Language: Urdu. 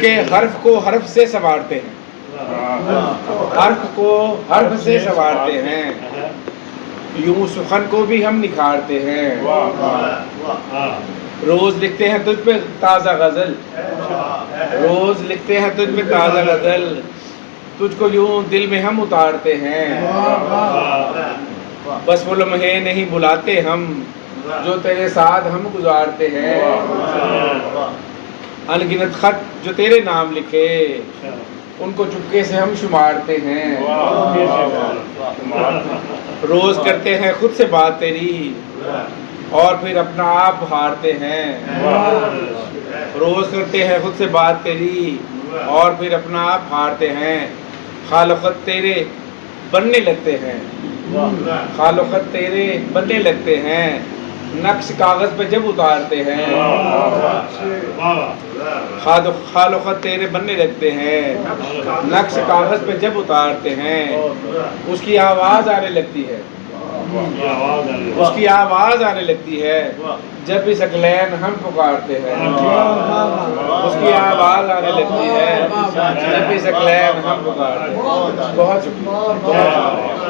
کہ حرف کو حرف سے سنوارتے ہیں، حرف کو حرف سے سنوارتے ہیں، یوں سخن کو بھی ہم نکھارتے ہیں، روز لکھتے ہیں تجھ پہ تازہ غزل، روز لکھتے ہیں تجھ پہ تازہ غزل، تجھ کو یوں دل میں ہم اتارتے ہیں، بس وہ لمحے نہیں بلاتے ہم جو تیرے ساتھ ہم گزارتے ہیں، ان گنت خط جو تیرے نام لکھے ان کو چپکے سے ہم شمارتے ہیں، روز کرتے ہیں خود سے بات تیری اور پھر اپنا آپ ہارتے ہیں، روز کرتے ہیں خود سے بات تیری اور پھر اپنا آپ ہارتے ہیں، خال و خط تیرے بننے لگتے ہیں، خال و خط تیرے بننے لگتے ہیں، نقش کاغذ پہ جب اتارتے ہیں، خال و خط تیرے بننے لگتے ہیں، نقش کاغذ پہ جب اتارتے ہیں، اس کی آواز آنے لگتی ہے، اس کی آواز آنے لگتی ہے جب بھی ثقلین ہم پکارتے ہیں، اس کی آواز آنے لگتی ہے جب بھی ثقلین ہم پکارتے ہیں۔ بہت شکریہ۔